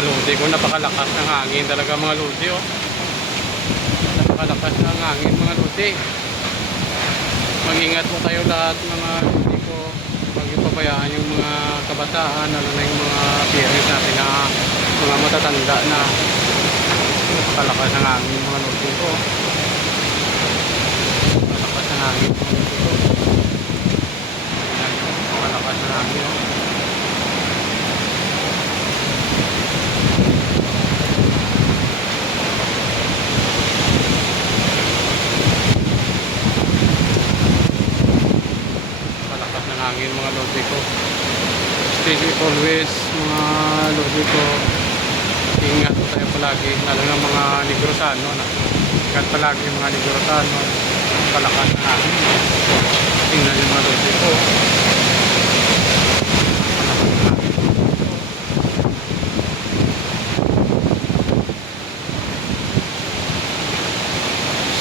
mga lodi ko. Napakalakas ng hangin talaga mga lodi, oh. Napakalakas ng hangin mga lodi. Mag-ingat po tayo lahat mga lodi ko. Huwag yung pabayaan yung mga kabataan, lalo na yung mga parents natin na mga matatanda na. Napakalakas ng hangin mga lodi ko. Napakalakas ng hangin mga lodi ko. Napakalakas ng hangin, oh. Hangin mga lodi ko. Stay safe always mga lodi ko. Ingat po tayo palagi, lalo ng mga Negrosano. Ingat palagi mga Negrosano. Palakas na hangin. Tingnan yung mga lodi ko.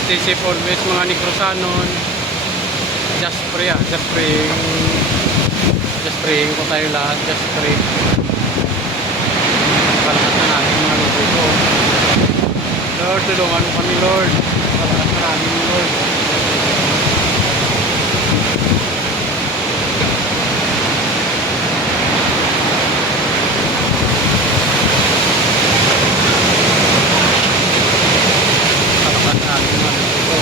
Stay safe always mga Negrosano. Just praying po tayo lahat. Just pray. Palakas na natin mga lodi ko. Lord, tulungan mo kami Lord. Palakas na natin Lord. Palakas na natin mga lodi ko.